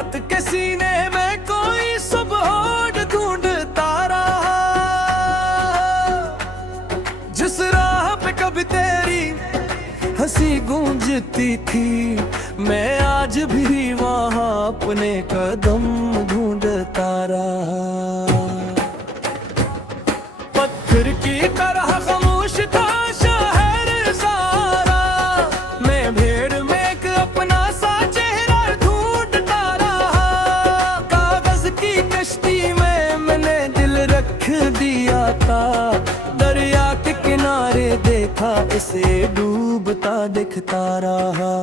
रात के सीने में कोई सुबह ढूंढता रहा, जिस राह पे कभी तेरी हंसी गूंजती थी, मैं आज भी वहां अपने कदम ढूंढता रहा। पत्थर की तरह खामोश था शहर सारा, मैं भीड़ में एक अपना सा चेहरा ढूंढता रहा। कागज की कश्ती में मैंने दिल रख दिया था, दरिया के किनारे देखा इसे डूबता दिखता रहा।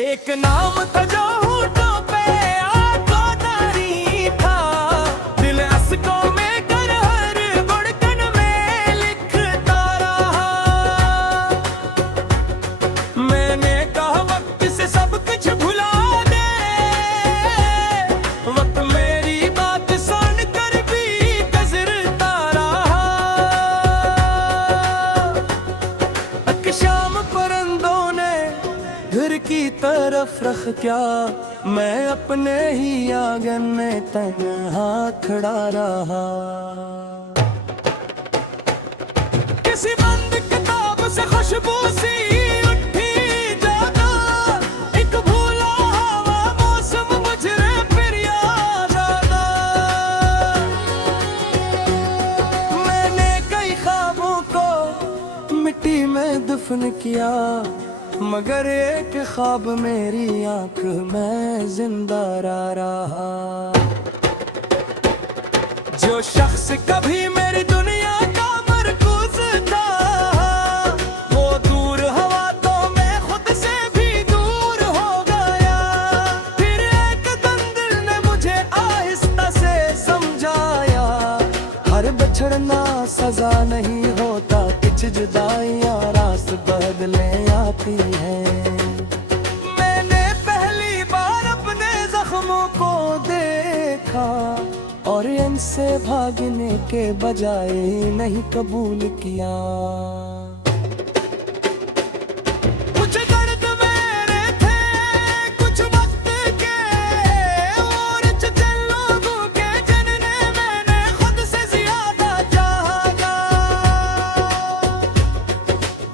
एक नाम था जो होठों पे आखिरी था, दिल अश्कों में कर हर धड़कन में लिखता रहा। मैंने कहा वक्त से सब कुछ भुला दे, वक्त मेरी बात सुन कर भी गुजरता रहा। शाम परिंदों ने घर की तरफ रख क्या, मैं अपने ही आंगन में तन्हा खड़ा रहा। किसी बंद किताब से खुशबू सी उठी जाना, एक भूला हवा मौसम मुझे फिर याद आना। मैंने कई ख्वाबों को मिट्टी में दफन किया, मगर एक ख्वाब मेरी आंख में जिंदा रहा। जो शख्स कभी मेरी दुनिया का मरकूज था, वो दूर हवा तो मैं खुद से भी दूर हो गया। फिर एक दिन दिल ने मुझे आहिस्ता से समझाया, हर बिछड़ना सजा नहीं होता, कुछ जुदाइयां रास बदले आती है। मैंने पहली बार अपने जख्मों को देखा, और इनसे भागने के बजाय नहीं कबूल किया। कुछ दर्द मेरे थे कुछ वक्त के, और चंद लोगों के जिन्हें मैंने खुद से ज्यादा चाहा।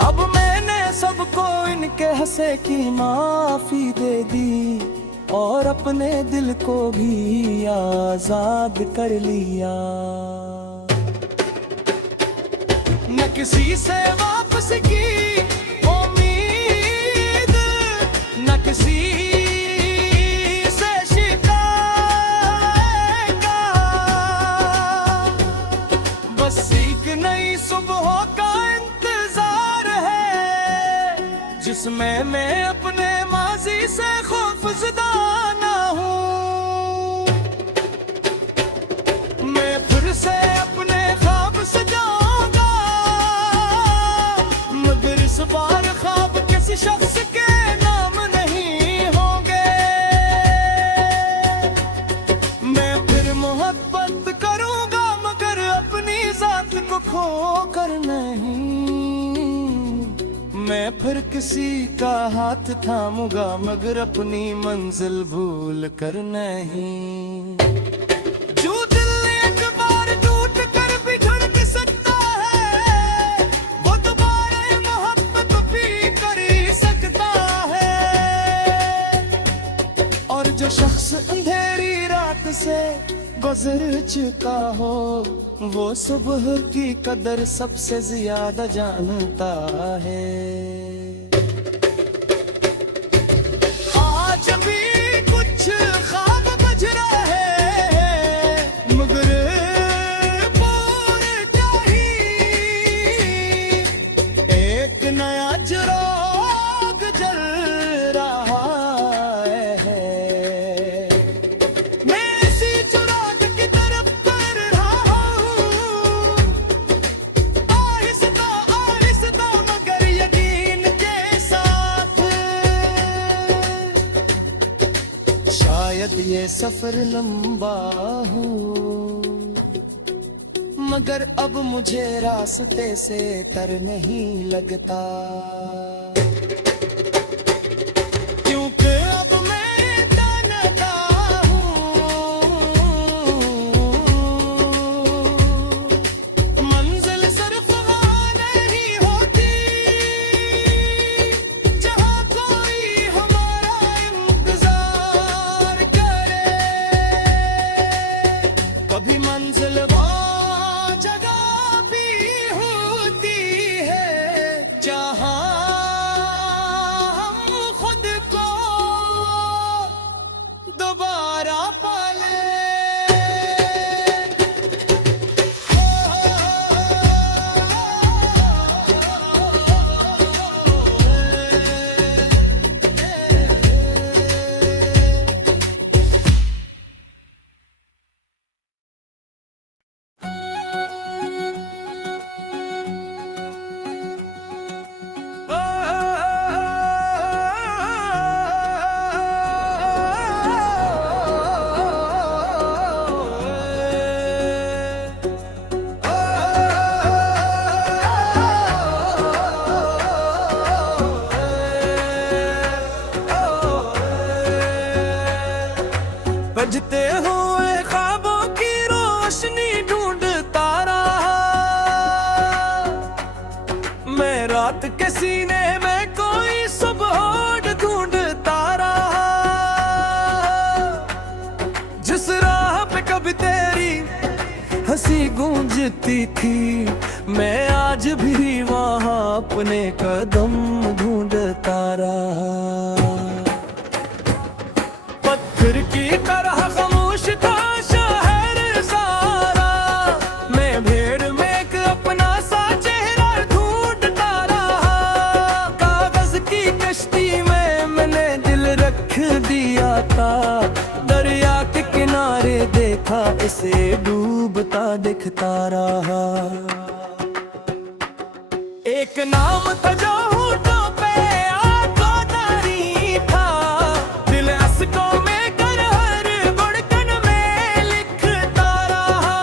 अब मैंने सबको इनके हंसे की माफी दे दी, और अपने दिल को भी आजाद कर लिया। न किसी से वापस की उम्मीद, न किसी से शिकायत का, बस एक नई सुबह का इंतजार है, जिसमें मैं अपने माजी से खौफज़दा ना हूँ। मैं फिर से अपने ख्वाब सजाऊंगा, मगर इस बार ख्वाब किसी शख्स के नाम नहीं होंगे। मैं फिर मोहब्बत करूंगा, मगर अपनी जात को खो कर नहीं। मैं फिर किसी का हाथ थामूंगा, मगर अपनी मंजिल भूल कर नहीं। जो दिल एक बार टूट कर बिछड़ भी सकता है, वो दोबारा मोहब्बत भी कर सकता है। और जो शख्स अंधेरी रात से गुजर चुका हो, वो सुबह की कदर सबसे ज्यादा जानता है। आज भी कुछ ख्वाब बज रहे हैं, मगर पूरे चाहिए। एक नया चिराग जल रहा है, मैं इसी चिराग की तरफ बढ़ रहा हूँ। आहिस्ता आहिस्ता मगर यकीन के साथ, शायद ये सफर लंबा हो, मगर अब मुझे रास्ते से तर नहीं लगता। क्योंकि अब मैं सजते हुए ख्वाबों की रोशनी ढूंढता रहा। मैं रात के सीने में कोई सुबह ढूंढता रहा। जिस राह पे कभी तेरी हंसी गूंजती थी, मैं आज भी वहां अपने कदम ढूंढता रहा। पत्थर की तरह खामोश था शहर सारा, मैं भीड़ में एक अपना सा चेहरा ढूंढता रहा। कागज की कश्ती में मैंने दिल रख दिया था, दरिया के किनारे देखा इसे डूबता दिखता रहा। एक नाम था जो होठों पे आंखों तारी था, दिल अश्कों में कर हर धड़कन में लिखता रहा।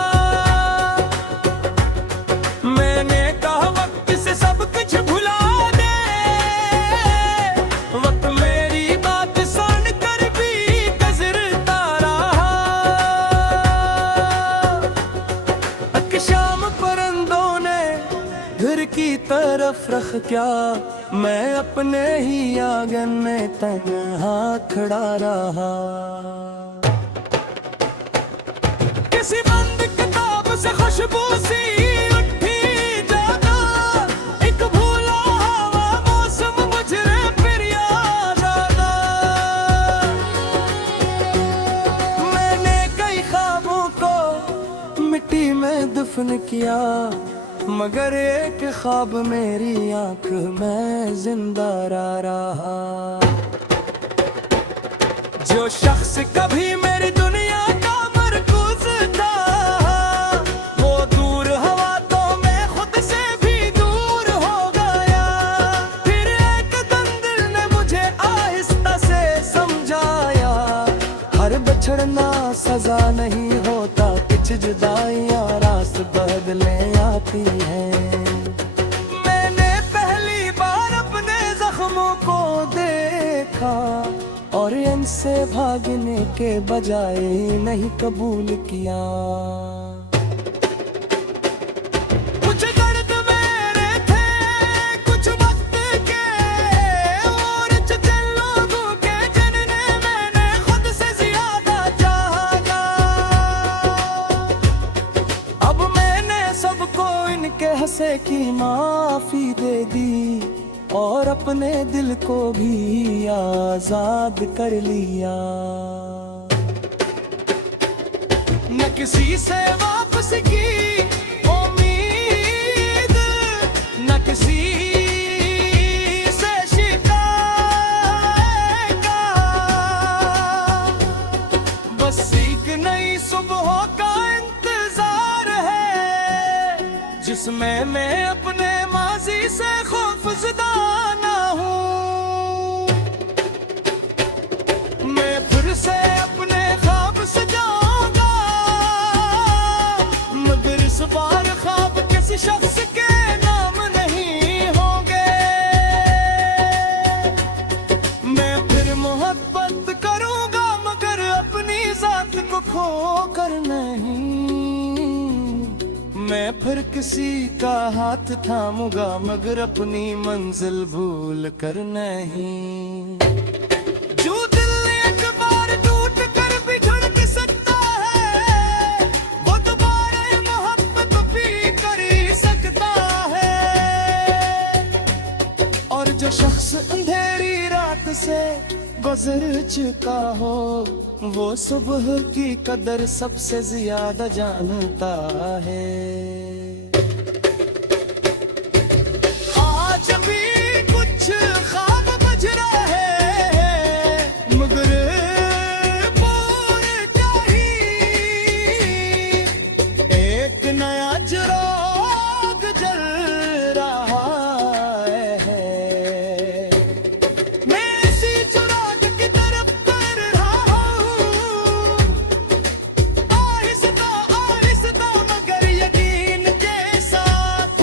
मैंने कहा वक्त से सब कुछ भुला दे, वक्त मेरी बात सुन कर भी गुजरता रहा। शाम परिंदों ने घर की तरफ रख क्या, मैं अपने ही आंगन में तन्हा खड़ा रहा। किसी बंद किताब से खुशबू सी उठी जाना, एक भूला हुआ मौसम मुझे फिर याद आना। मैंने कई ख्वाबों को मिट्टी में दफन किया, मगर एक ख्वाब मेरी आंख में जिंदा रहा। जो शख्स कभी मेरी दुनिया का मरकूज था, वो दूर हवा तो मैं खुद से भी दूर हो गया। फिर एक दम दिल ने मुझे आहिस्ता से समझाया, हर बिछड़ना सजा नहीं होता, कुछ जुदाइयां रास बदले आती हैं। मैंने पहली बार अपने जख्मों को देखा, और इनसे भागने के बजाय नहीं कबूल किया। कुछ दर्द मेरे थे कुछ वक्त के, और चंद लोगों के जिन्हें मैंने खुद से ज्यादा चाहा। अब मैंने सबको इनके हंसे की माफी दे दी, और अपने दिल को भी आजाद कर लिया। न किसी से वापसी की उम्मीद, न किसी से शिकायत का, बस एक नई सुबह का इंतजार है, जिसमें मैं अपने माजी से खौफजदा ना हूँ। मैं फिर से अपने ख्वाब सजाऊंगा, मगर इस बार ख्वाब किसी शख्स के नाम नहीं होंगे। मैं फिर मोहब्बत करूंगा, मगर अपनी जात को खो कर नहीं। मैं फिर किसी का हाथ थामूंगा, मगर अपनी मंजिल भूल कर नहीं। जो दिल एक बार टूट कर बिछड़ भी सकता है, वो दोबारा मोहब्बत भी कर सकता है। और जो शख्स अंधेरी रात से गुजर चुका हो, वो सुबह की कदर सबसे ज्यादा जानता है। आज भी कुछ ख्वाब बज रहे हैं, मगर पूरे का ही एक नया चिराग जल रहा है। मैं इसी चिराग की तरफ बढ़ रहा हूँ, आहिस्ता आहिस्ता मगर यकीन के साथ।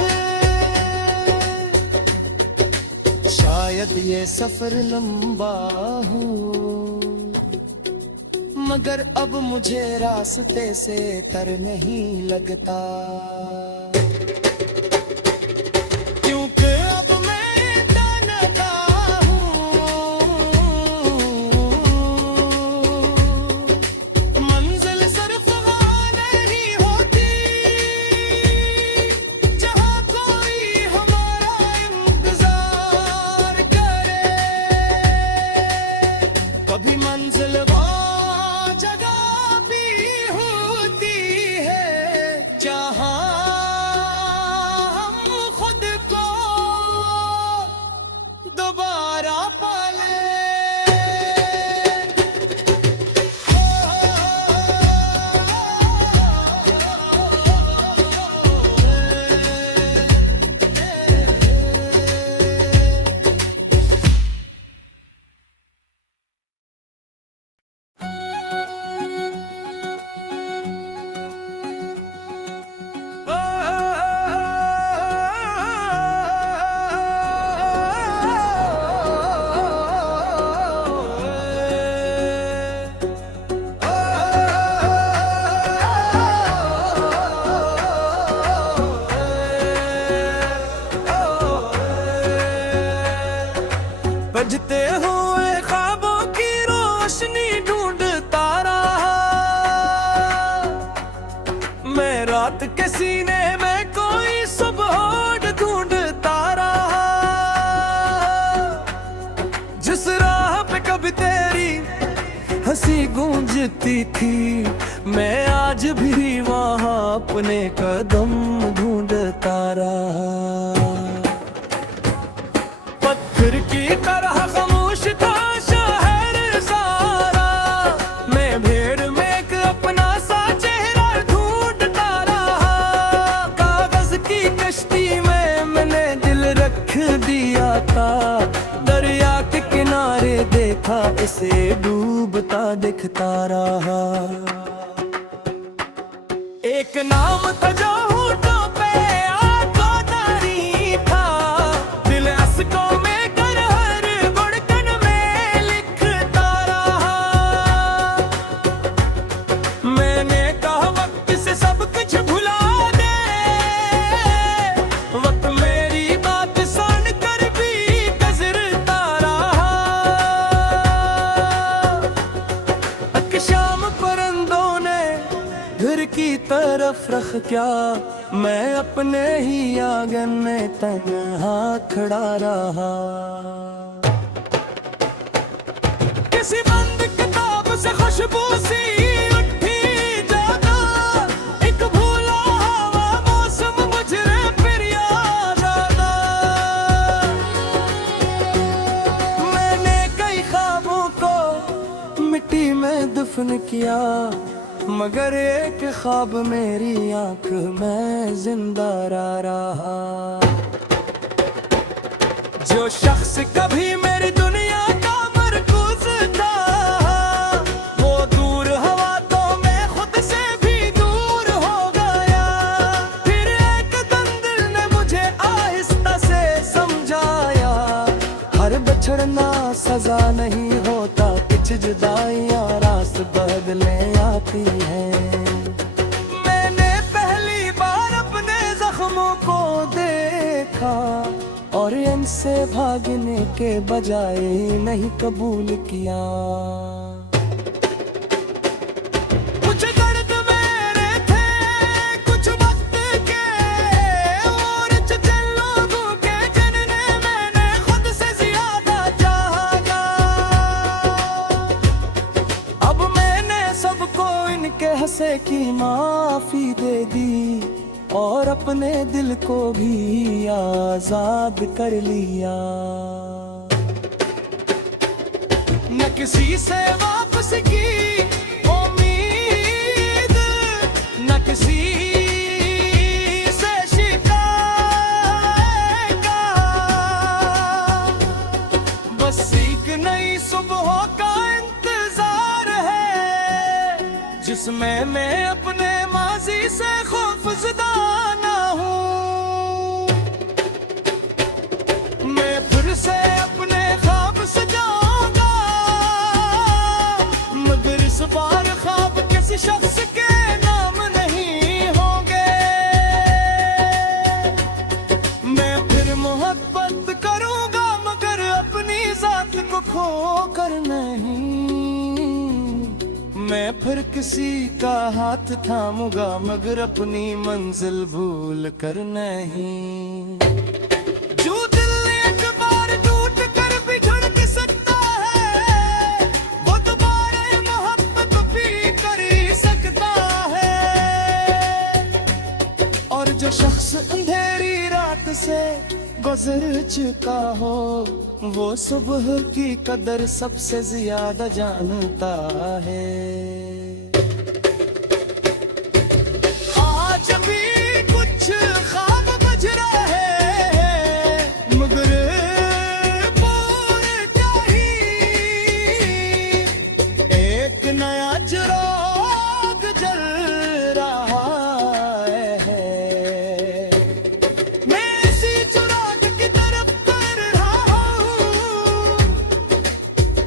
शायद ये सफर लंबा हो, मगर अब मुझे रास्ते से कर नहीं लगता, क्योंकि अब मैं जानता हूँ मंजिल सिर्फ वहाँ नहीं होती जहाँ कोई हमारा इंतजार करे। कभी मंजिल वो जगह भी होती है जहाँ हम खुद को दोबारा पाले। बजते हुए ख्वाबों की रोशनी ढूंढता रहा, मैं रात के सीने में कोई सुबह ढूंढता रहा। जिस राह पे कभी तेरी हंसी गूंजती थी, मैं आज भी वहां अपने कदम ढूंढता रहा। पत्थर की तरह खामोश था शहर सारा, मैं भीड़ में एक अपना सा चेहरा ढूंढता रहा। कागज की कश्ती में मैंने दिल रख दिया था, दरिया के किनारे देखा इसे डूबता दिखता रहा। एक नाम था जो होठों पे आंखों तारी था, दिल अश्कों में कर हर धड़कन में लिखता रहा। मैंने कहा वक्त से सब कुछ भुला दे, वक्त मेरी बात सुन कर भी गुजरता रहा। शाम परिंदों ने घर की तरफ रख क्या, मैं अपने ही आंगन में तन्हा खड़ा रहा। किसी बंद किताब से खुशबू सी उठी जाता, एक भूला हुआ मौसम मुझे फिर याद आता। मैंने कई ख्वाबों को मिट्टी में दफन किया, मगर एक ख्वाब मेरी आंख में जिंदा रहा। जो शख्स कभी मेरी दुनिया का मरकूज था, वो दूर हवा तो मैं खुद से भी दूर हो गया। फिर एक दम दिल ने मुझे आहिस्ता से समझाया, हर बछड़ना सजा नहीं होता, कुछ जुदाइयां रास बदले आती हैं। मैंने पहली बार अपने जख्मों को देखा, और इनसे भागने के बजाय नहीं कबूल किया। कुछ दर्द मेरे थे कुछ वक्त के, और चचल लोगों के जिन्हें मैंने खुद से ज्यादा चाहा। अब मैंने सबको इनके हंसे की माफी दे दी, और अपने दिल को भी आजाद कर लिया। न किसी से वापस की उम्मीद, न किसी से शिकायत का, बस एक नई सुबह का इंतजार है, जिसमें मैं अपने माजी से खौफज़दा ना हूँ। मैं फिर से अपने ख्वाब सजाऊंगा, मगर इस बार कर नहीं, मैं फिर किसी का हाथ थामूंगा, मगर अपनी मंजिल भूल कर नहीं। जो दिल एक बार टूट कर बिछड़ भी सकता है, वो दोबारा मोहब्बत भी कर सकता है। और जो शख्स अंधेरी रात से गुजर चुका हो, वो सुबह की कदर सबसे ज्यादा जानता है। आज भी कुछ ख्वाब बज रहे हैं, मगर पूरे क्या ही, एक नया चिराग जल रहा है। मैं इसी चिराग की तरफ कर रहा हूँ,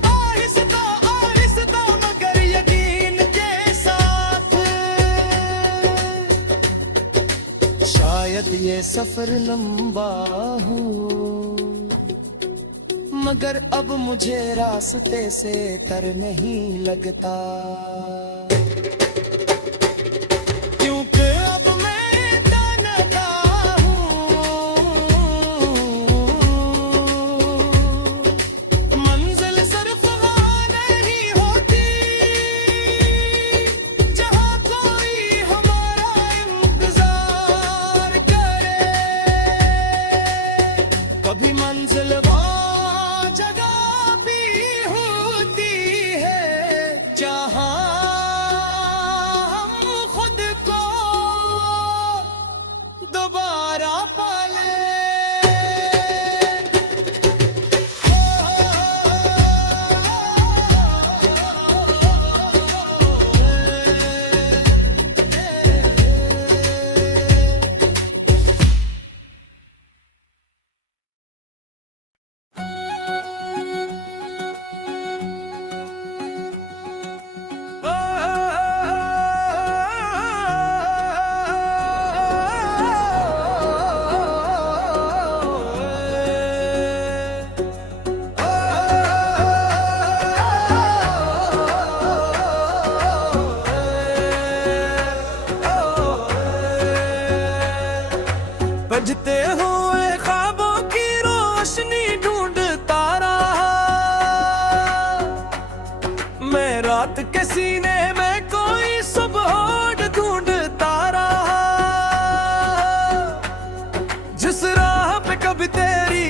आहिस्ता आहिस्ता मगर यकीन के साथ। शायद ये सफर लंबा हो, मगर अब मुझे रास्ते से डर नहीं लगता, क्योंकि अब मैं जानता हूँ मंजिल सिर्फ वहाँ नहीं होती जहाँ कोई हमारा इंतजार करे। कभी मंजिल वो जगह भी होती है जहाँ हम खुद को दोबारा पाले। बजते हुए ख्वाबों की रोशनी ढूंढता रहा, मैं रात के सीने में कोई सुबह ढूंढता रहा। जिस राह पे कभी तेरी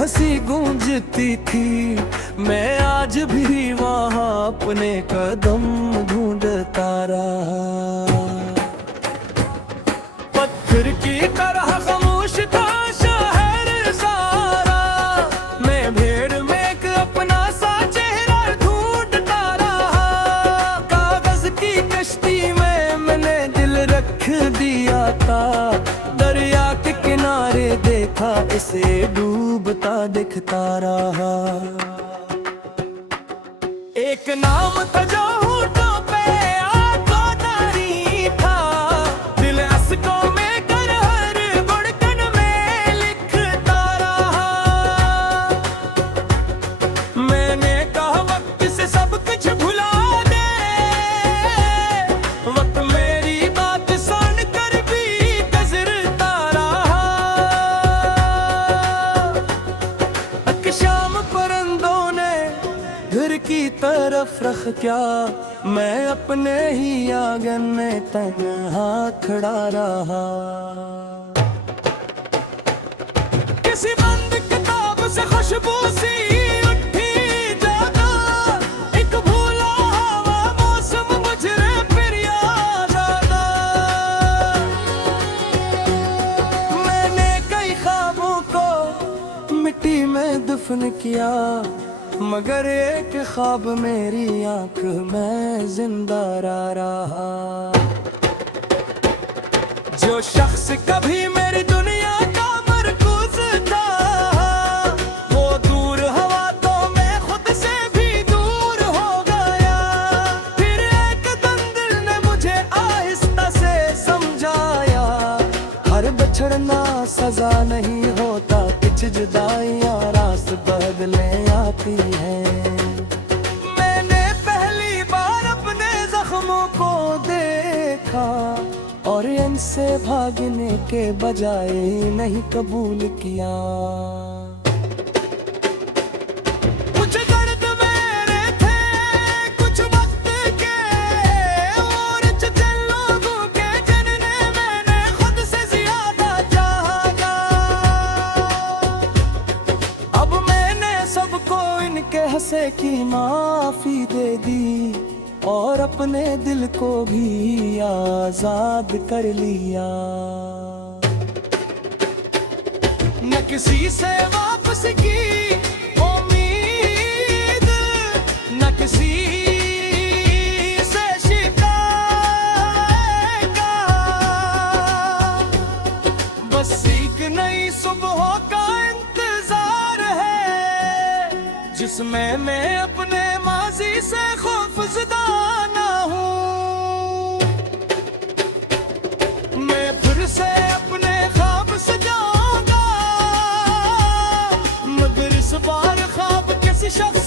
हंसी गूंजती थी, मैं आज भी वहां अपने कदम ढूंढता रहा। पत्थर की तरह खामोश था शहर सारा, मैं भीड़ में एक अपना सा चेहरा ढूंढता रहा। कागज की कश्ती में मैंने दिल रख दिया था, दरिया के किनारे देखा इसे डूबता दिखता रहा। एक नाम था जो होठों पे आंखों तारी था, दिल अश्कों में कर हर धड़कन में लिखता रहा। मैंने कहा वक्त से सब कुछ भुला दे, वक्त मेरी बात सुन कर भी गुजरता रहा। शाम परिंदों ने घर की तरफ रख क्या, मैं अपने ही आंगन में तन्हा खड़ा रहा। किसी बंद किताब से खुशबू सी उठी जाना, एक भूला हवा मौसम मुझे फिर याद आना। मैंने कई ख्वाबों को मिट्टी में दफन किया, मगर एक ख्वाब मेरी आंख में जिंदा रहा। जो शख्स कभी मेरी दुनिया का मरकूज था, वो दूर हवा तो मैं खुद से भी दूर हो गया। फिर एक दिन दिल ने मुझे आहिस्ता से समझाया, हर बिछड़ना सजा नहीं होता, कुछ जुदाइयां रास्ते सांस बदले आती है। मैंने पहली बार अपने जख्मों को देखा और इनसे भागने के बजाय नहीं कबूल किया। कुछ दर्द मेरे थे कुछ वक्त के और चचल लोगों के जिन्हें मैंने खुद से ज्यादा चाहा। अब मैंने सबको इनके हंसे की माफी दे दी और अपने दिल को भी आजाद कर लिया। न किसी से वापस की उम्मीद, न किसी से शिकायत का, बस एक नई सुबह का इंतजार है जिसमें मैं अपने माजी से खौफज़दा ना हूँ। मैं फिर से अपने ख्वाब सजाऊंगा, मगर इस बार ख्वाब किसी शख्स